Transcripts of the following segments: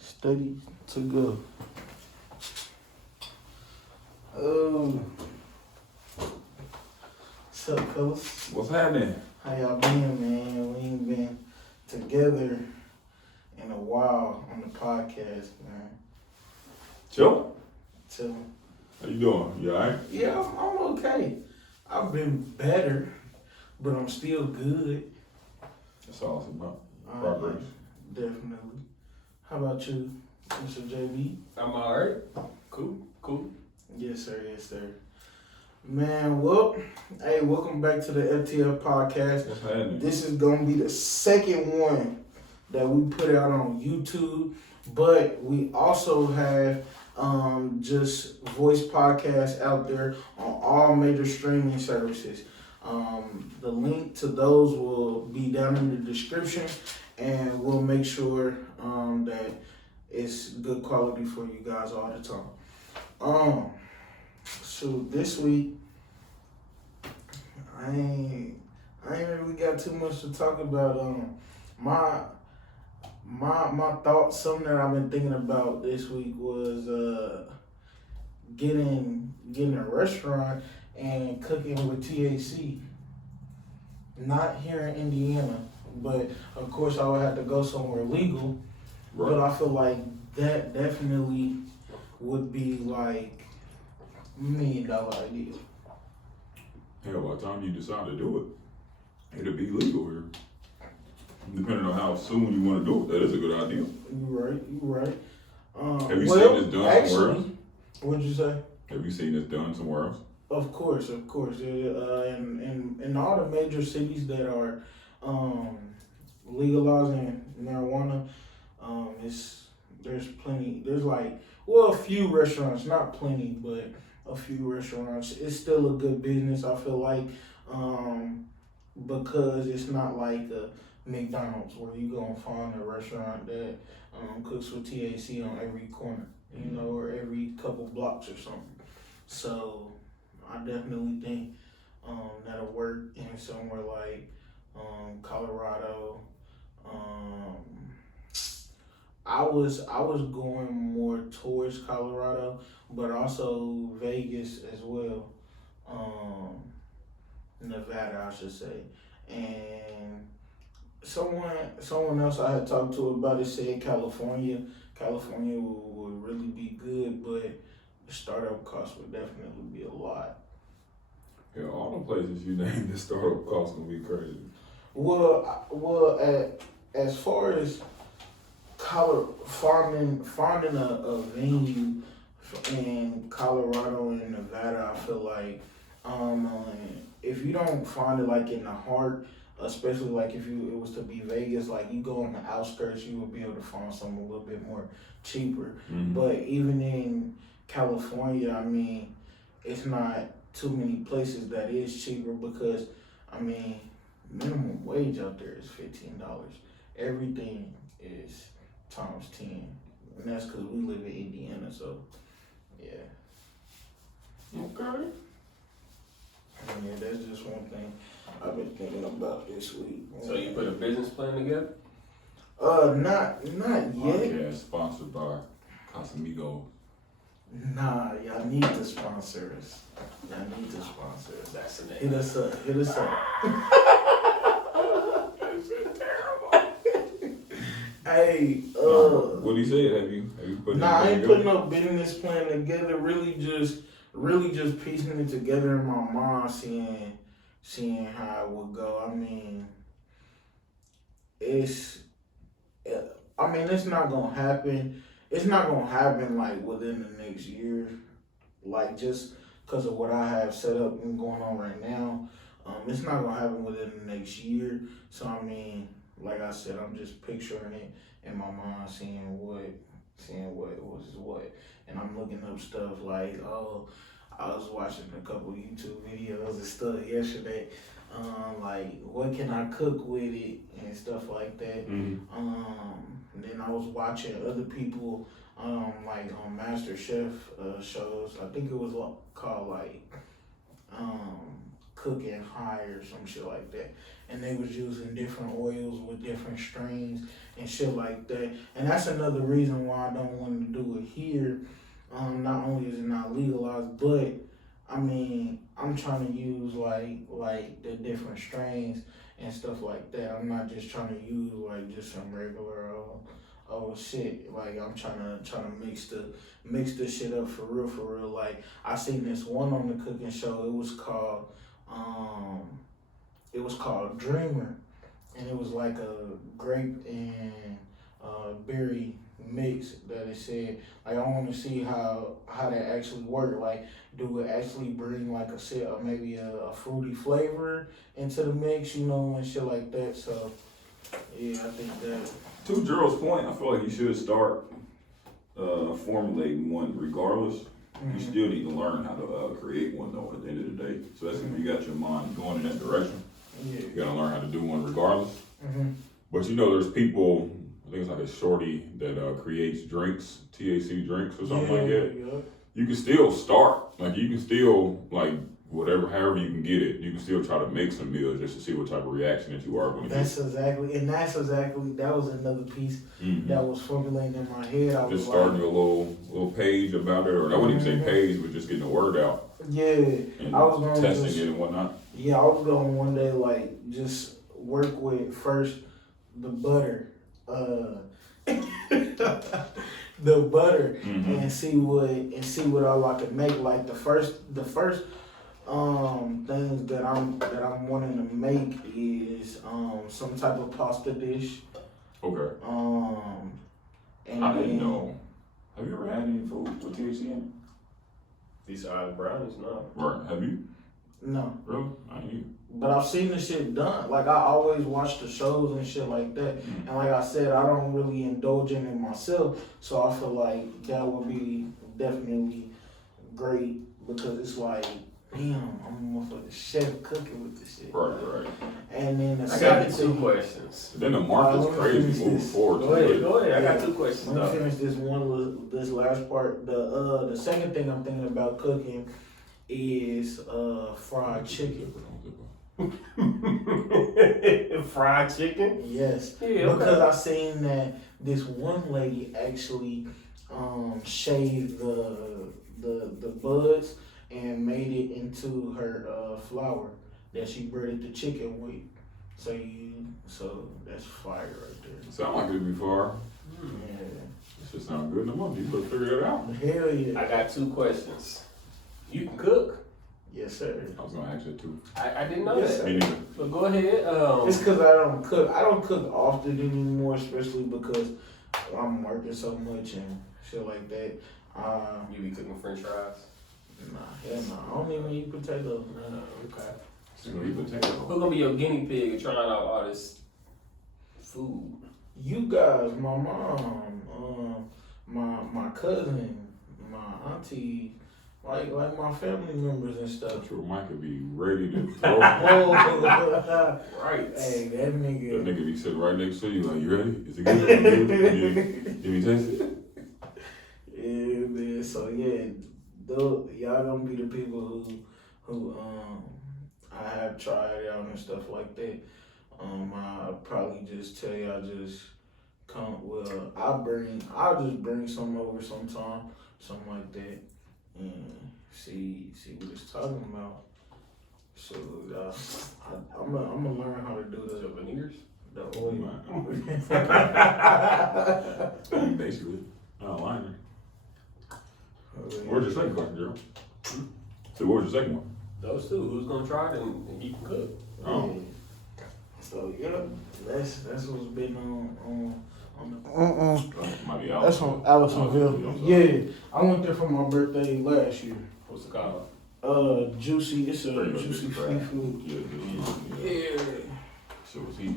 Steady to go. What's up, fellas? What's happening? How y'all been, man? We ain't been together in a while on the podcast, man. Chill. So, How you doing? You alright? yeah, I'm okay. I've been better, but I'm still good. That's awesome, huh? Progress. Definitely. How about you, Mr. JB? I'm alright. Cool. Yes, sir. Yes, sir. Man, well, hey, welcome back to the Ep2 podcast. What's happening? This is gonna be the second one that we put out on YouTube, but we also have just voice podcasts out there on all major streaming services. The link to those will be down in the description, and we'll make sure that it's good quality for you guys all the time. So this week, I ain't really got too much to talk about. My thoughts, something that I've been thinking about this week was getting a restaurant and cooking with THC. Not here in Indiana, but of course I would have to go somewhere legal. Right. But I feel like that definitely would be like $1 million idea. Hell, by the time you decide to do it, it'll be legal here. Depending on how soon you want to do it, that is a good idea. You right. Have you seen this done somewhere else? What'd you say? Have you seen this done somewhere else? Of course. In all the major cities that are legalizing marijuana, there's plenty. There's a few restaurants, not plenty, but a few restaurants. It's still a good business, I feel like, because it's not like a McDonald's where you gonna find a restaurant that cooks with THC on every corner, or every couple blocks or something. So I definitely think that'll work in somewhere like Colorado. I was going more towards Colorado, but also Vegas as well. Nevada, I should say. And someone else I had talked to about it said California would really be good, but the startup cost would definitely be a lot. Yeah, all the places you named, the startup cost gonna be crazy. As far as finding a venue in Colorado and Nevada, I feel like if you don't find it like in the heart, especially like if it was to be Vegas, like you go on the outskirts, you would be able to find something a little bit more cheaper. Mm-hmm. But even in California, I mean, it's not too many places that is cheaper because, I mean, minimum wage out there is $15. Everything is times 10. And that's because we live in Indiana, so, yeah. Okay. Yeah, that's just one thing I've been thinking about this week. So you put a business plan together? Not yet. Podcast sponsored by Casamigos. Nah, y'all need to sponsor us. That's the name. Hit us up. That's terrible. Hey, What he said? Have you put? I ain't putting no business plan together. Really just piecing it together in my mind, seeing how it would go. I mean, it's not gonna happen. It's not gonna happen like within the next year, like just because of what I have set up and going on right now. It's not gonna happen within the next year. So I mean, like I said, I'm just picturing it in my mind, seeing what was what, and I'm looking up stuff like, I was watching a couple YouTube videos and stuff yesterday, like what can I cook with it and stuff like that. Mm-hmm. And then I was watching other people, like on Master Chef shows. I think it was called like cooking high or some shit like that. And they was using different oils with different strains and shit like that. And that's another reason why I don't want to do it here. Not only is it not legalized, but I mean, I'm trying to use like the different strains and stuff like that. I'm not just trying to use like just some regular oh shit. Like I'm trying to mix the shit up for real. Like I seen this one on the cooking show. It was called Dreamer, and it was like a grape and berry mix that it said. Like I want to see how that actually worked. Like, do it actually bring like maybe a fruity flavor into the mix, you know, and shit like that. So yeah, I think that. To Gerald's point, I feel like you should start formulating one regardless. You still need to learn how to create one though at the end of the day. So that's if you got your mind going in that direction. Yeah. You gotta learn how to do one regardless. Mm-hmm. But you know, there's people, I think it's like a shorty that creates drinks, THC drinks or something like that. Yeah. You can still start, like you can still like however you can get it, you can still try to make some meals just to see what type of reaction that you are going to get. That was another piece that was formulating in my head. I was just starting a little page about it, or I wouldn't even say page, but just getting the word out. Yeah, and I was going testing it and whatnot. Yeah, I was going one day like just work with first the butter, the butter, and see what all I could make. Like the first things that I'm wanting to make is some type of pasta dish. Okay. And I didn't know. Have you ever had any food with THC in it? Besides brownies, no. Right. Have you? No. Really? I ain't either. But I've seen the shit done. Like I always watch the shows and shit like that. And like I said, I don't really indulge in it myself. So I feel like that would be definitely great because it's like, damn, I'm a motherfucking chef cooking with this shit. Right. And then I got 2 questions. Then the market's crazy moving forward. Go ahead. I got 2 questions. Let me finish this last part. The second thing I'm thinking about cooking is fried chicken. Fried chicken? Yes. Yeah, okay. Because I seen that this one lady actually shaved the buds and made it into her flour that she breaded the chicken with. So that's fire right there. Sound like it'd be far. Yeah. This just sound good in the month. You better figure it out. Hell yeah. I got 2 questions. You can cook? Yes, sir. I was gonna ask you too. I didn't know Yes, that. Me neither. But go ahead. It's because I don't cook. I don't cook often anymore, especially because I'm working so much and shit like that. You be cooking French fries? Hell no. I don't even eat potatoes. Okay. Sweet potato. Who's gonna be your guinea pig trying out all this food? You guys, my mom, my cousin, my auntie, like my family members and stuff. Your mic could be ready to throw. Right. Hey, that nigga. That nigga be sitting right next to you, like, you ready? Is it good? You taste it? Yeah, man. So yeah, y'all gonna be the people who I have tried out and stuff like that. I'll probably just tell y'all just come. Well, I'll just bring some over sometime, something like that, and see what it's talking about. So I'm gonna learn how to do the Souvenirs? the oil. Basically. No, liner. Where's your second question, Gerald? So what was your second one? Those 2. Who's gonna try it and he can cook? Oh. So yeah, that's what's been on Might be That's Allison. from Allisonville. Yeah, I went there for my birthday last year. What's the call? Juicy. It's a Pretty much juicy big crab. seafood. Yeah. Yeah. Shit was heat.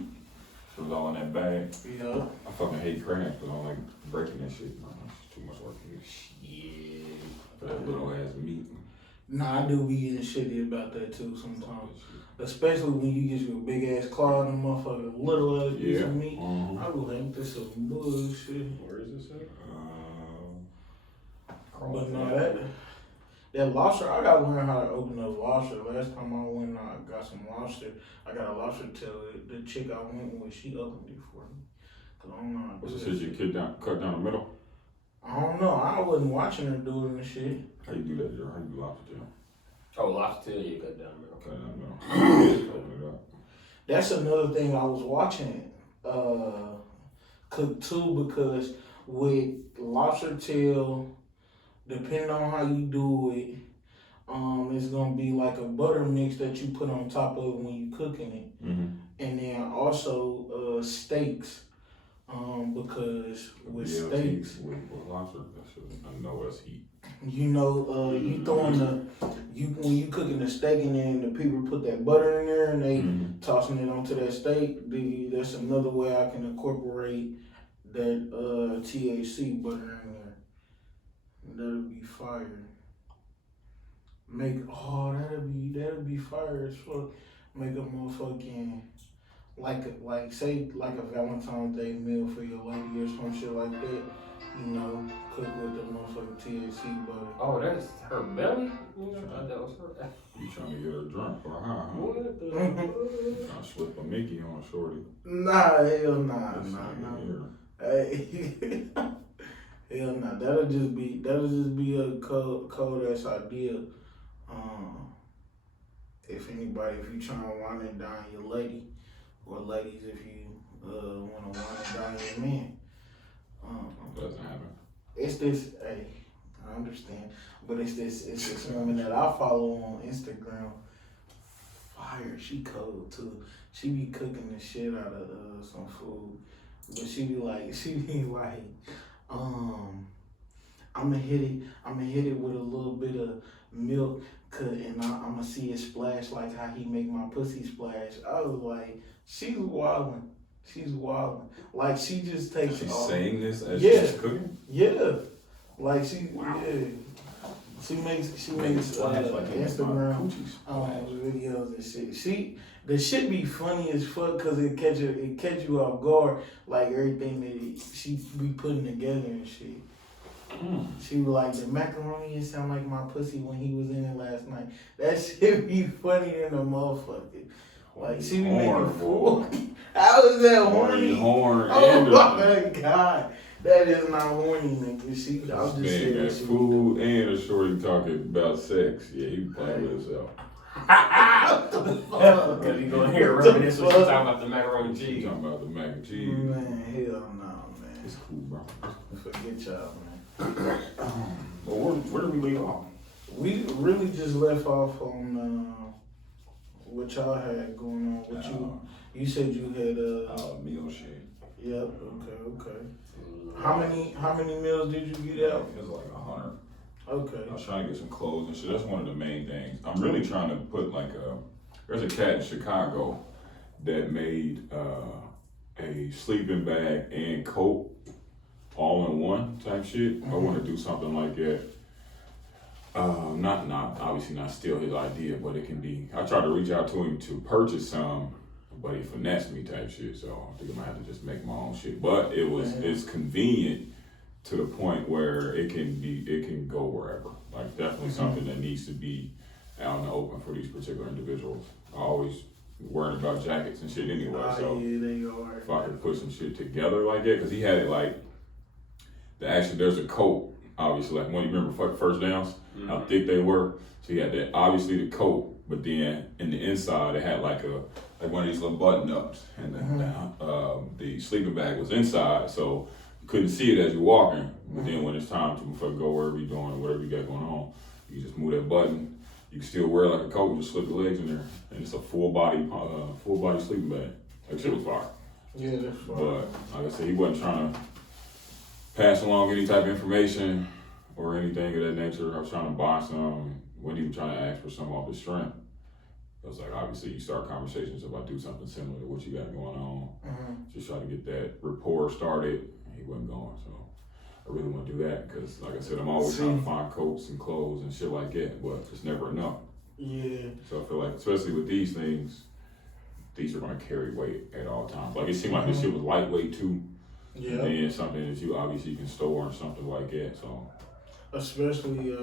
It was all in that bag. Yeah. I fucking hate crabs because I don't like breaking that shit. Man, it's too much work here. Shit. For that little ass meat. Nah, I do be getting shitty about that too sometimes. Especially when you get your big ass claw in the motherfucker little ass piece of meat. I will think this some bullshit. Where is this at? But no, That lobster, I gotta learn how to open up lobster. Last time I went, I got some lobster. I got a lobster tail. The chick I went with, she opened it for me. Cause I don't know how to What's do the that shit you shit. cut down the middle? I don't know. I wasn't watching her do it and shit. How you do that, Joe? How you do lobster tail? Oh, lobster tail, you cut down the middle. Cut it down the middle. Open it up. That's another thing I was watching. Cook too, because with lobster tail, depending on how you do it, it's gonna be like a butter mix that you put on top of it when you cooking it, Mm-hmm. and then also steaks, because with steaks, with lobster, that shit, I know that's heat. you know, you throwing when you cooking the steak and then the people put that butter in there and they Mm-hmm. tossing it onto that steak. That's another way I can incorporate that THC butter in there. That'll be fire. That'll be fire as fuck. Make a motherfucking like a Valentine's Day meal for your lady or some shit like that. You know, cook with the motherfucking THC butter. Oh, that's her belly? I thought that was her. You trying to get her drunk or high, huh? What the Trying to slip a Mickey on shorty. Nah, hell nah. That's not here. Hey, hell nah. That'll just be a cold ass idea. If you trying to wine it down your lady, or ladies if you want to wine it down your man. Doesn't happen. It's this. Hey, I understand, but it's this woman that I follow on Instagram. Fire, she cold too. She be cooking the shit out of some food, but she be like, I'ma hit it with a little bit of milk, and I'ma see it splash like how he make my pussy splash. I was like, she's wildin'. Like she just takes. She's saying this as Yeah. she's cooking? Yeah, like she. Wow. Yeah. She makes Splash like it makes my Instagram coochie splash. videos and shit. The shit be funny as fuck because it catch you off guard, like everything that she be putting together and shit. She was like, the macaroni, it sound like my pussy when he was in it last night. That shit be funny than a motherfucker. Like she be making food. How is that horny? Horn Oh and my god. That is not horny, nigga. I'm just saying got that shit. food and a shorty talking about sex. Yeah, he playing with himself. Because you gonna hear reminisce when she's talking about the macaroni and She cheese. talking about the mac and cheese. Man, hell no, man. It's cool, bro. Forget y'all, man. Well, where did we leave off? We really just left off on what y'all had going on. What you said you had Meal shit. Yep. Okay. How many meals did you get out? It was like 100. Okay. I was trying to get some clothes and shit. That's one of the main things. I'm really trying to put there's a cat in Chicago that made a sleeping bag and coat all in one type shit. I want to do something like that. Not obviously not steal his idea, but it can be. I tried to reach out to him to purchase some, but he finessed me type shit. So I think I might have to just make my own shit. But it's convenient to the point where it can go wherever. Like definitely something that needs to be out in the open for these particular individuals. I always worried about jackets and shit anyway. So yeah, they are. if I could put some shit together like that, because he had it like there's a coat, obviously, like when you remember First Downs, how thick they were. So he had that, obviously the coat, but then in the inside it had like one of these little button ups, and then the sleeping bag was inside, so you couldn't see it as you're walking. But then when it's time to go wherever you're doing or whatever you got going on, you just move that button. You can still wear like a coat and just slip your legs in there, and it's a full body sleeping bag. Like shit was fire. Yeah, that's fine. But like I said, he wasn't trying to pass along any type of information or anything of that nature. I was trying to buy some, wasn't even trying to ask for some off his strength. I was like, obviously you start conversations if I do something similar to what you got going on. Just try to get that rapport started. He wasn't going, so I really want to do that because, like I said, I'm always trying to find coats and clothes and shit like that, but it's never enough. Yeah. So I feel like, especially with these things, these are going to carry weight at all times. Like it seemed like this shit was lightweight too. Yeah. And then something that you obviously can store and something like that. So especially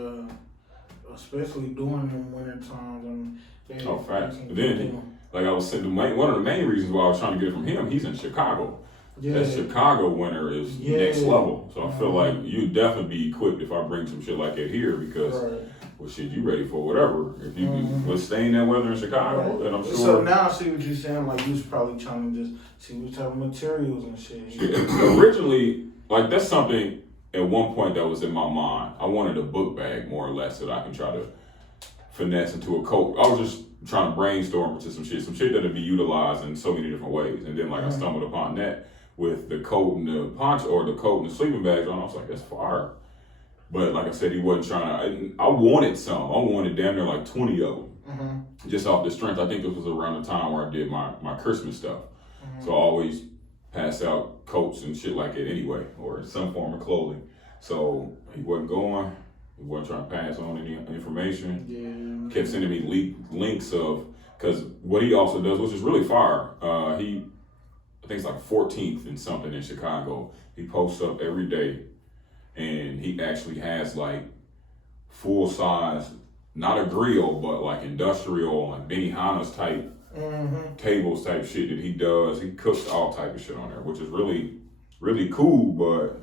especially during them winter times. And they, Oh, facts. they can But get then, them. like I was saying, one of the main reasons why I was trying to get it from him, he's in Chicago. Yeah. That Chicago winter is Yeah. next level. So I feel like Mhm. you'd definitely be equipped if I bring some shit like that here because, Right. well, shit, you ready for whatever. If you Mhm. withstand that weather in Chicago, Right. then I'm sure. So now I see what you're saying. Like you was probably trying to just see what type of materials and shit. Shit, originally, like that's something at one point that was in my mind. I wanted a book bag more or less that I can try to finesse into a coat. I was just trying to brainstorm into some shit that'd be utilized in so many different ways. And then like I stumbled upon that with the coat and the poncho or the coat and the sleeping bags on. I was like, that's fire. But like I said, he wasn't trying to. I wanted some. I wanted damn near like 20 of them, just off the strength. I think it was around the time where I did my Christmas stuff. So I always pass out coats and shit like that anyway, or some form of clothing. So he wasn't going. He wasn't trying to pass on any information. Yeah. Kept sending me links of, because what he also does, which is really fire, I think it's like 14th and something in Chicago. He posts up every day, and he actually has like full size, not a grill, but like industrial, like Benihana's type tables type shit that he does. He cooks all type of shit on there, which is really, really cool. But,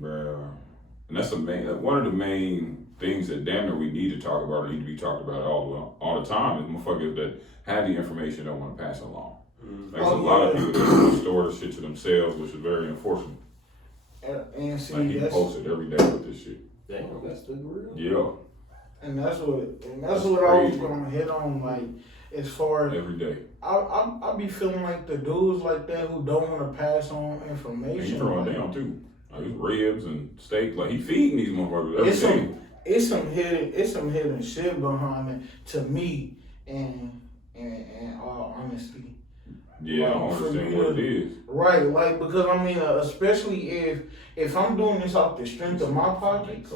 bruh, and that's one of the main things that damn near we need to talk about, or need to be talked about all the time, is motherfuckers that have the information don't want to pass it along. Like, there's a lot of people that want to store the shit to themselves, which is very unfortunate. And see, Like he posted every day with this shit. Damn, that's the real. Yeah. And that's what I was gonna hit on. Like as far as every day. I be feeling like the dudes like that who don't want to pass on information. And he throwing down too. Like his ribs and steak. Like he feeding these motherfuckers every day. It's some hidden shit behind it to me, and all honesty. Yeah, I don't understand what it is. Right, like because I mean, especially if I'm doing this off the strength of my pockets.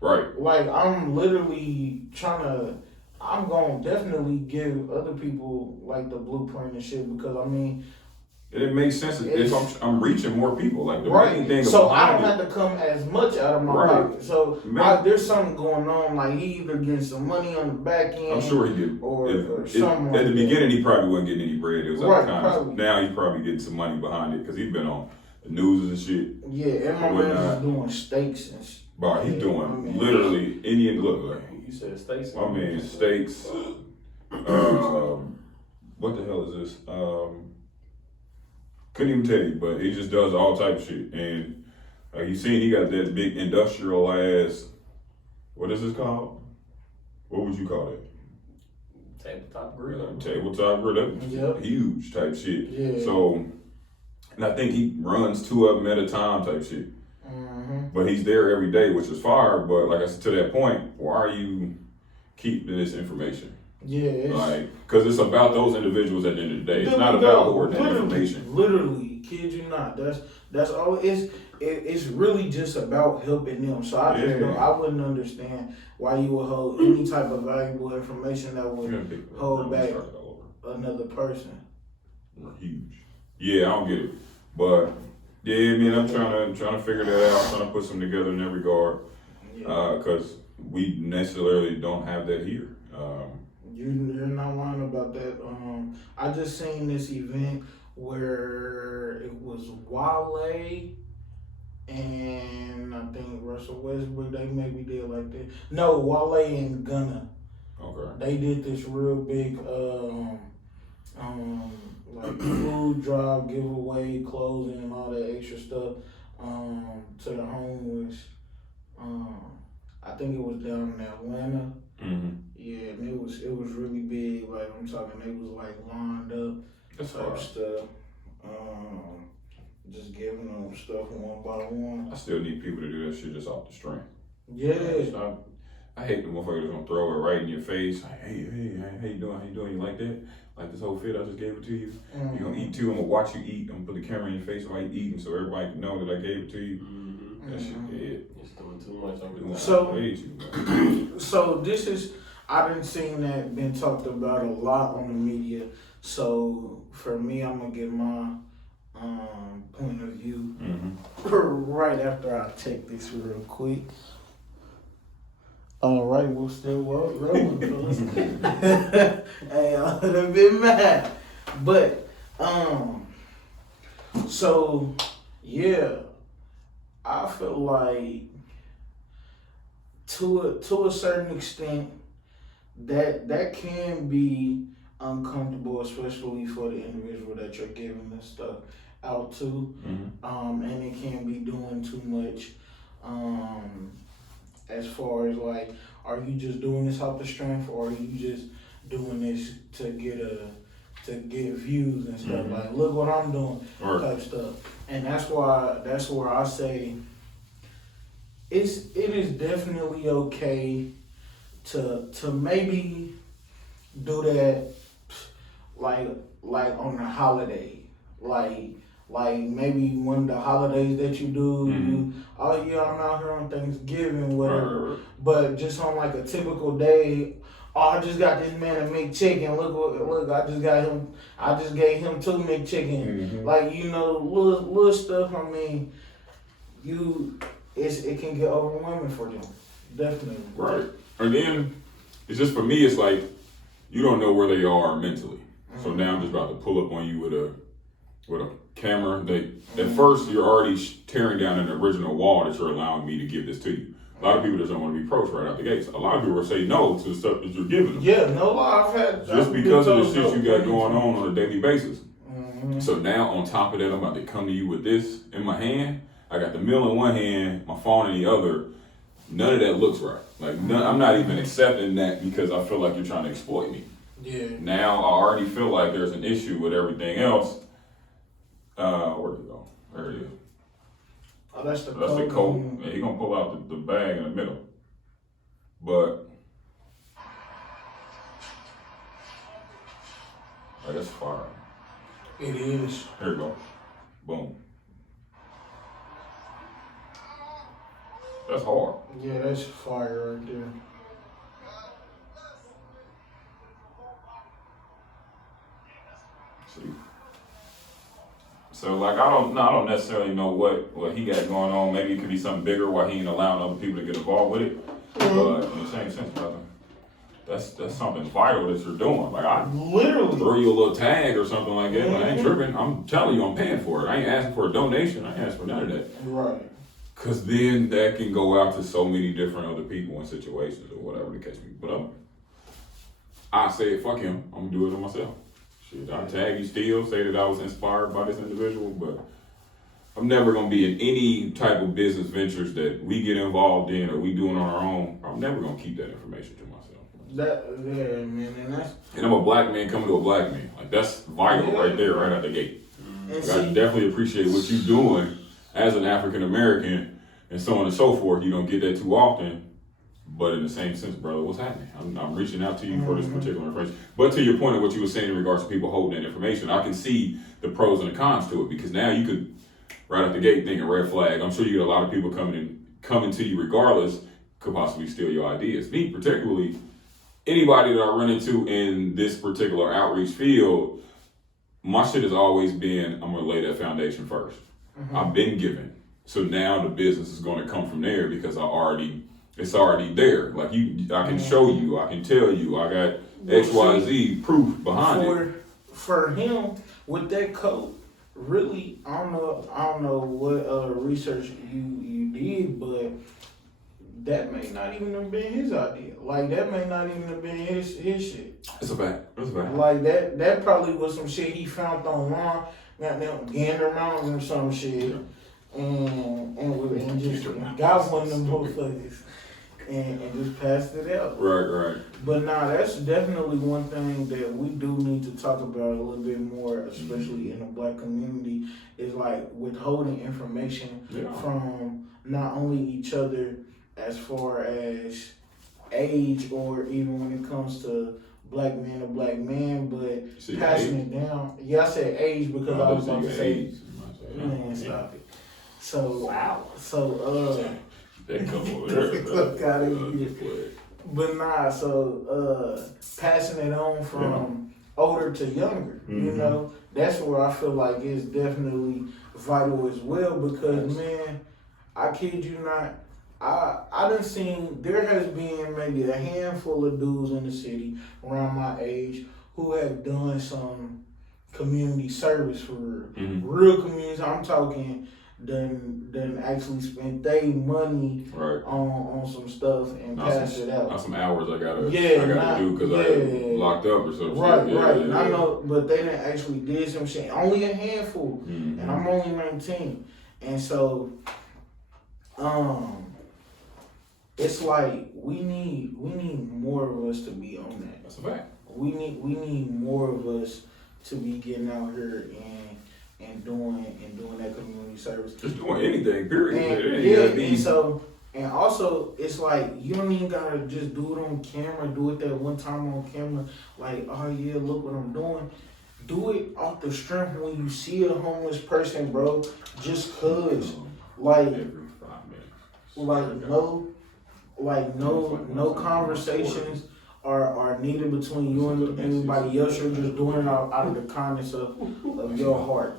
Right. Like I'm literally I'm gonna definitely give other people like the blueprint and shit because I mean. It makes sense if I'm reaching more people. Like the right. main thing. So I don't have to come as much out of my pocket. So there's something going on. Like he either getting some money on the back end. I'm sure he did. Or something. At the beginning, he probably wasn't getting any bread. It was right, probably. Now he's probably getting some money behind it because he's been on the news and shit. Yeah, and my man is doing steaks and shit. Bro, he's doing literally Indian. Look, like You said steaks. My man, steaks. What the hell is this? Couldn't even tell you, but he just does all type of shit. And you seen he got that big industrial ass. What is this called? What would you call it? Tabletop grill. Tabletop grill. That's huge type shit. Yeah. So, and I think he runs 2 of them at a time type shit. But he's there every day, which is fire. But like I said, to that point, why are you keeping this information? Yeah, like, because it's about those individuals at the end of the day. It's not about hoarding that information. Literally, kid you not. That's all. It's really just about helping them. So I wouldn't understand why you would hold any type of valuable information that would hold back another person. Huge. Yeah, I don't get it, but yeah, I mean, I'm trying to figure that out. Trying to put something together in that regard, because we necessarily don't have that here. You're not lying about that. I just seen this event where it was Wale and I think Russell Westbrook. They maybe did like that. No, Wale and Gunna. Okay. They did this real big like food drive, giveaway, clothing, and all that extra stuff to the homeless. I think it was down in Atlanta. Yeah, and it was really big. Like I'm talking, they was like lined up, type stuff. Just giving them stuff one by one. I still need people to do that shit just off the strength. Yeah. I hate the motherfuckers gonna throw it right in your face. Like, hey, how you doing? How you doing? You like that? Like this whole fit I just gave it to you. You gonna eat too? I'm gonna watch you eat. I'm gonna put the camera in your face while you eating, so everybody can know that I gave it to you. That shit dead. It's doing too much. So this is. I done seen that been talked about a lot on the media. So for me, I'm gonna give my point of view right after I check this real quick. All right, we'll still rolling, fellas. Hey, I would have been mad, but so yeah, I feel like to a certain extent that can be uncomfortable, especially for the individual that you're giving this stuff out to, and it can be doing too much. As far as like, are you just doing this out the strength, or are you just doing this to get views and stuff? Like, look what I'm doing, type stuff. And that's where I say it is definitely okay to maybe do that, like on a holiday, like maybe one of the holidays that you do, oh yeah, I'm out here on Thanksgiving, whatever. But just on like a typical day, oh, I just got this man a McChicken. Look, I just gave him 2 McChicken. Like, little stuff. I mean, it can get overwhelming for them, definitely. Right. And then it's just, for me, it's like you don't know where they are mentally. So now I'm just about to pull up on you with a camera. At first you're already tearing down an original wall that you're allowing me to give this to you. A lot of people just don't want to be approached right out the gates. A lot of people will say no to the stuff that you're giving them. Yeah, no lie, I've had just because of the shit you got going on a daily basis. So now on top of that, I'm about to come to you with this in my hand. I got the meal in one hand, my phone in the other. None of that looks right. Like, I'm not even accepting that because I feel like you're trying to exploit me. Yeah. Now I already feel like there's an issue with everything else. Where'd it go? There it is. Oh, that's the coat. Yeah, he gonna pull out the bag in the middle. But that's fire. It is. Here you go. Boom. That's hard. Yeah, that's fire right there. See. So like I don't necessarily know what he got going on. Maybe it could be something bigger why he ain't allowing other people to get involved with it. But in the same sense, brother, that's something vital that you're doing. Like, I literally throw you a little tag or something like that. But I ain't tripping. I'm telling you, I'm paying for it. I ain't asking for a donation. I ain't asking for none of that. Right. Cause then that can go out to so many different other people in situations or whatever the case may be. But I say, fuck him. I'm gonna do it on myself. Shit, I tag you still, say that I was inspired by this individual, but I'm never gonna be in any type of business ventures that we get involved in or we doing on our own. I'm never gonna keep that information to myself. And I'm a black man coming to a black man. Like, that's vital right there, right out the gate. Like, I definitely appreciate what you're doing as an African American and so on and so forth. You don't get that too often. But in the same sense, brother, what's happening? I'm reaching out to you for this particular information. But to your point of what you were saying in regards to people holding that information, I can see the pros and the cons to it, because now you could, right out the gate, think a red flag. I'm sure you get a lot of people coming to you regardless, could possibly steal your ideas. Me particularly, anybody that I run into in this particular outreach field, my shit has always been, I'm gonna lay that foundation first. I've been given. So now the business is gonna come from there because it's already there. Like, I can show you, I can tell you, I got X, Y, Z proof behind it. For him, with that coat, really, I don't know what research you did, but that may not even have been his idea. Like, that may not even have been his shit. It's a fact. Like, that probably was some shit he found online, goddamn Gander Mountain or some shit, and just got one of them motherfuckers. And just passed it out. Right. But that's definitely one thing that we do need to talk about a little bit more, especially in the black community, is like withholding information from not only each other as far as age, or even when it comes to black man to black man, but passing it down. Yeah, I said age because I was about to say age. Man, stop it. So, wow. That come over there. But so passing it on from older to younger, you know, that's where I feel like it's definitely vital as well, because man, I kid you not, I done seen, there has been maybe a handful of dudes in the city around my age who have done some community service for real. Mhm. Real community, I'm talking done actually spent their money Right. on some stuff and pass it out. Not some hours I gotta not- do because I got locked up or something. Right, shit. Yeah, right. yeah, And I yeah. know, but they didn't actually did some shit. Only a handful, Mhm. and I'm only 19, and so, it's like we need more of us to be on that. That's a fact. We need more of us to be getting out here and doing that community service. Just doing anything, period. And, It ain't yeah, gotta be- and so, and also, it's like, you don't even gotta just do it on camera, do it that one time on camera, like, oh yeah, look what I'm doing. Do it off the strength when you see a homeless person, bro, just cause, like, every 5 minutes. no conversations are needed between you and anybody else. You're just doing it out of the kindness of your heart.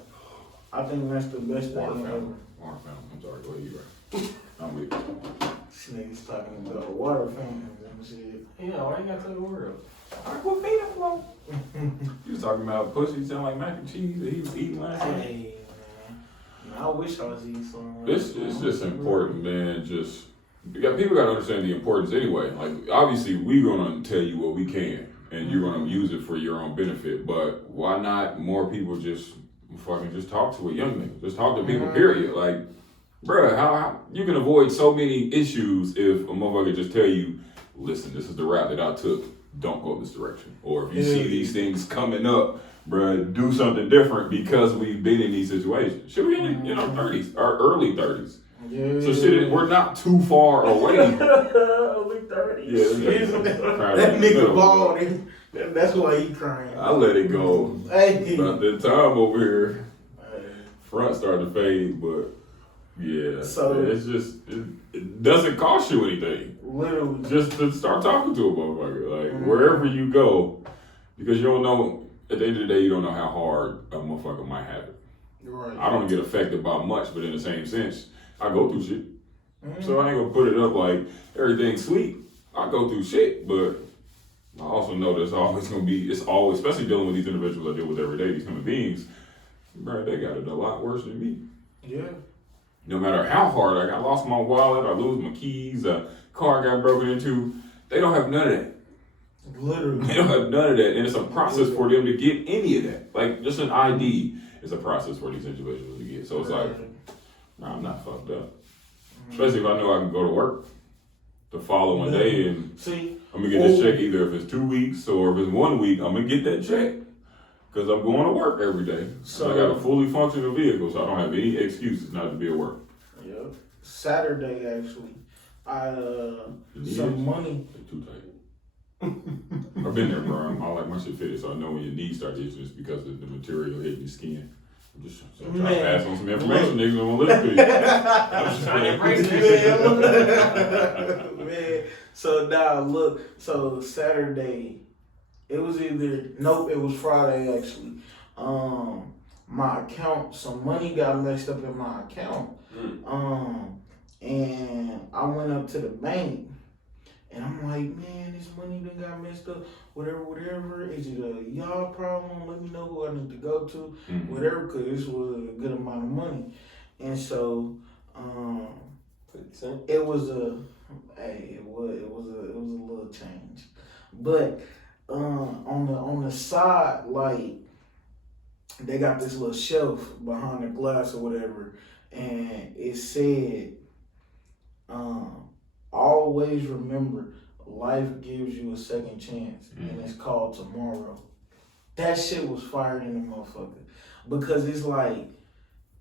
I think that's the best Water thing ever. fountain. Water fountain. I'm sorry, go ahead, you right. I'm with you. This nigga's talking about a water fountain and shit. Yeah, why you gotta tell the world? Alright, what feet up flow? You was talking about pussy, you sound like mac and cheese that he was eating last night. Hey, man. I wish I was eating something. It's just important, man. Just people gotta understand the importance anyway. Like obviously we gonna tell you what we can, and you're gonna use it for your own benefit. But why not more people just fucking just talk to a young nigga? Just talk to people. Period. Like, bruh, how you can avoid so many issues if a motherfucker just tell you, listen, this is the route that I took. Don't go this direction. Or if you see these things coming up, bruh, do something different because we've been in these situations. Should we in our 30s, our early 30s? Yeah. So shit, we're not too far away. Only 30. Yeah, that nigga bald. That's why he crying. I let it go. Hey. About that time over here, front started to fade, but yeah. So it's just it doesn't cost you anything. Literally. Just to start talking to a motherfucker, like wherever you go, because you don't know. At the end of the day, you don't know how hard a motherfucker might have it. Right. I don't get affected by much, but in the same sense, I go through shit. So I ain't gonna put it up like everything's sweet. I go through shit, but I also know there's always gonna be, it's always, especially dealing with these individuals I deal with every day, these human beings, bro, they got it a lot worse than me. Yeah. No matter how hard I lost my wallet, I lose my keys, a car got broken into, they don't have none of that. Literally. They don't have none of that, and it's a process for them to get any of that. Like, just an ID is a process for these individuals to get. So it's like, nah, I'm not fucked up. Especially if I know I can go to work the following day and see, I'm gonna get this check either if it's 2 weeks or if it's 1 week, I'm gonna get that check. Because I'm going to work every day. So I got a fully functional vehicle, so I don't have any excuses not to be at work. Yep. Saturday actually, I Knees? some money. They're too tight. I've been there, bro. I like my shit fitted, so I know when your knees start itching, it's because of the material hitting your skin. I'm just trying to pass on some information, niggas don't want to listen to you. I'm just Trying to playing. embrace this. Man, so now look, so Saturday, it was it was Friday actually. My account, some money got messed up in my account. And I went up to the bank and I'm like, man, this money done got messed up. Whatever. Is it a y'all problem? Let me know who I need to go to. Whatever, cause this was a good amount of money. And so, it was a little change. But on the side, like, they got this little shelf behind the glass or whatever, and it said, always remember, life gives you a second chance, and it's called tomorrow. That shit was fired in the motherfucker. Because it's like,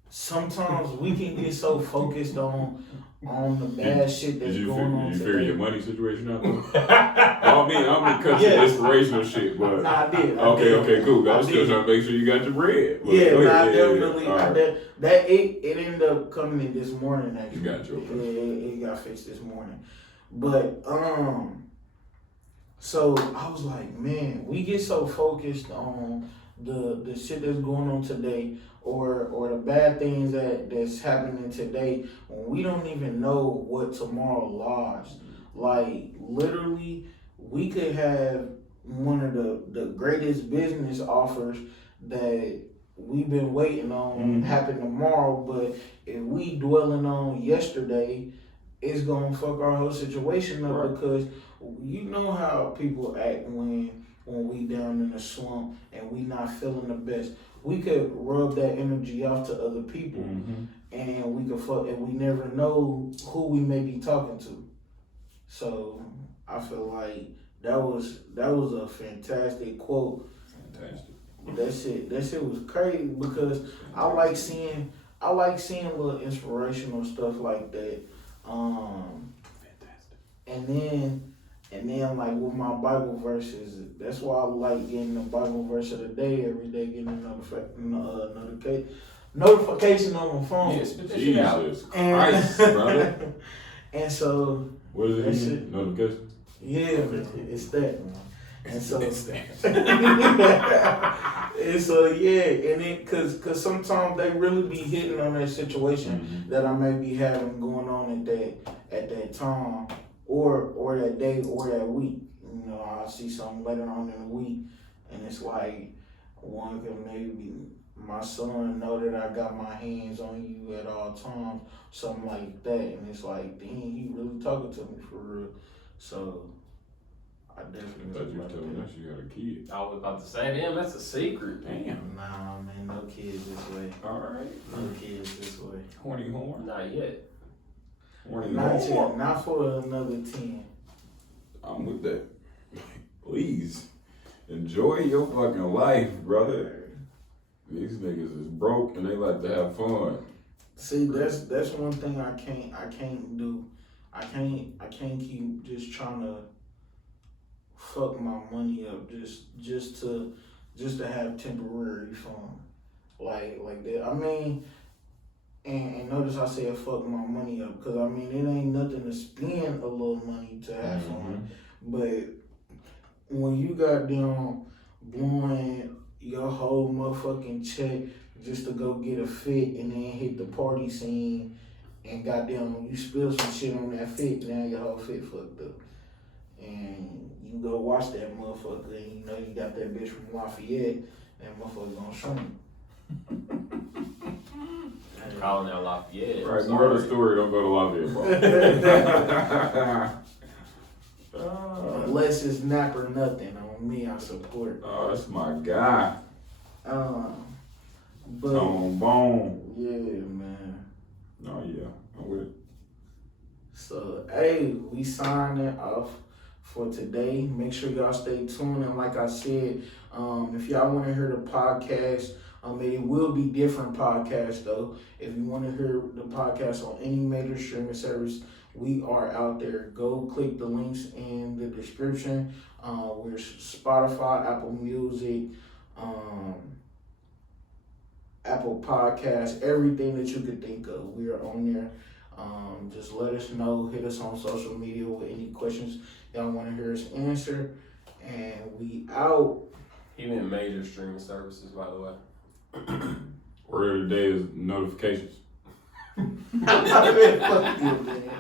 sometimes we can get so focused on the bad shit that's going on Did you today. figure your money situation out though? I mean cut you inspirational shit, but Nah, I did. Okay, cool. I was still trying to make sure you got your bread. But Yeah, go ahead. definitely. All right. It ended up coming in this morning actually. You got your it got fixed this morning. But so I was like, man, we get so focused on the shit that's going on today, or the bad things that's happening today, when we don't even know what tomorrow lies. Like literally, we could have one of the greatest business offers that we've been waiting on happen tomorrow, but if we dwelling on yesterday, it's gonna fuck our whole situation up. Right. Because you know how people act when we down in the slump and we not feeling the best. We could rub that energy off to other people, and we could fuck, and we never know who we may be talking to. So I feel like that was a fantastic quote. Fantastic. That shit was crazy, because I like seeing little inspirational stuff like that. Fantastic. And then like with my Bible verses, that's why I like getting the Bible verse of the day every day, getting a notification on my phone. Yeah, spit that shit out. Jesus Christ, brother. And so What is it That's again? Notification? yeah, it's that, man. And so It's that. and so yeah, and it cause sometimes they really be hitting on that situation that I may be having going on at that time, or that day, or that week. You know, I see something later on in the week, and it's like one can maybe my son know that I got my hands on you at all times, something like that, and it's like, dang, he really talking to me for real. So I I definitely thought you were like telling that. us you had a kid. I was about to say, damn, that's a secret. Damn. Nah, man, no kids this way. Alright. No kids this way. Horny horn. Not yet. Horny Not horn. yet. Not for another 10. I'm with that. Please. Enjoy your fucking life, brother. These niggas is broke and they like to have fun. See, that's one thing I can't do. I can't keep just trying to fuck my money up just to have temporary fun. Like that. I mean, and notice I said fuck my money up, because I mean it ain't nothing to spend a little money to have fun. But when you got them blowing your whole motherfucking check just to go get a fit and then hit the party scene, and goddamn you spill some shit on that fit, now your whole fit fucked up. And you go watch that motherfucker and you know you got that bitch from Lafayette, that motherfucker gonna shrink. Calling out Lafayette. Right, I'm more of the sorry. story, don't go to Lafayette. Unless it's nap or nothing, on me I support. Oh, that's my guy. But On bone. yeah, man. Oh yeah, I'm with it. So hey, we signing off for today. Make sure y'all stay tuned, and like I said, if y'all want to hear the podcast, it will be different podcasts though. If you want to hear the podcast on any major streaming service, we are out there. Go click the links in the description. We're Spotify, Apple Music, Apple Podcasts, everything that you could think of. We are on there. Just let us know. Hit us on social media with any questions y'all want to hear us answer. And we out. He meant major streaming services, by the way. Word of the day is notifications. Fuck you, man.